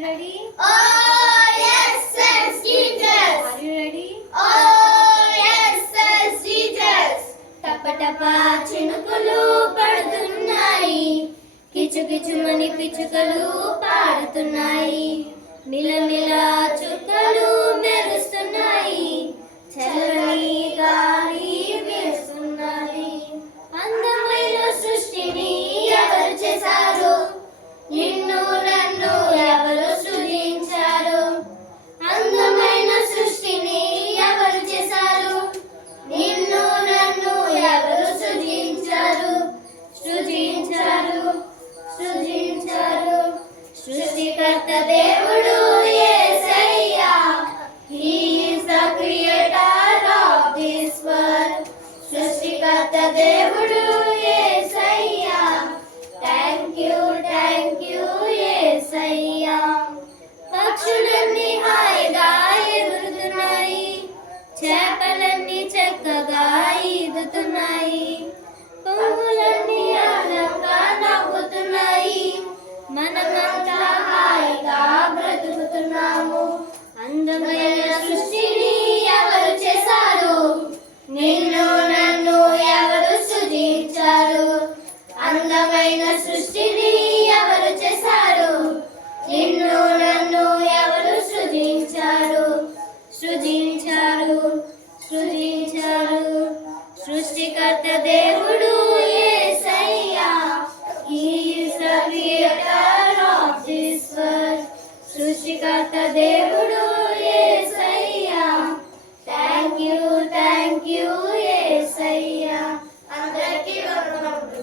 you ready? Oh, yes, yes, Jesus. Are you ready? Oh, yes, yes, Jesus. టపటప చినుకులు పడుతున్నాయి కిచుకిచుమని పిచుకలు పాడుతున్నాయి మిలమిల దేవుడు Yesayya he is the creator of this world సృష్టికర్త దేవుడు Yesayya thank you thank you Yesayya పక్షులన్నీ హాయిగా ఎగురుతున్నాయి చేపలన్నీ చక్కగా ఈదుతున్నాయి. పువ్వులన్నీ ఆనందంగా నవ్వుతున్నాయి మనమంతా నిన్ను నన్ను ఎవరు సృజించారు అందమైన సృష్టిని ఎవరు చేశారు? నిన్ను నన్ను ఎవరు సృజించారు సృజించారు సృజించారు సృష్టికర్త దేవుడు ఏసయ్యా. ఈ క్రియేటర్ ఆఫ్ సృష్టికర్త దేవుడు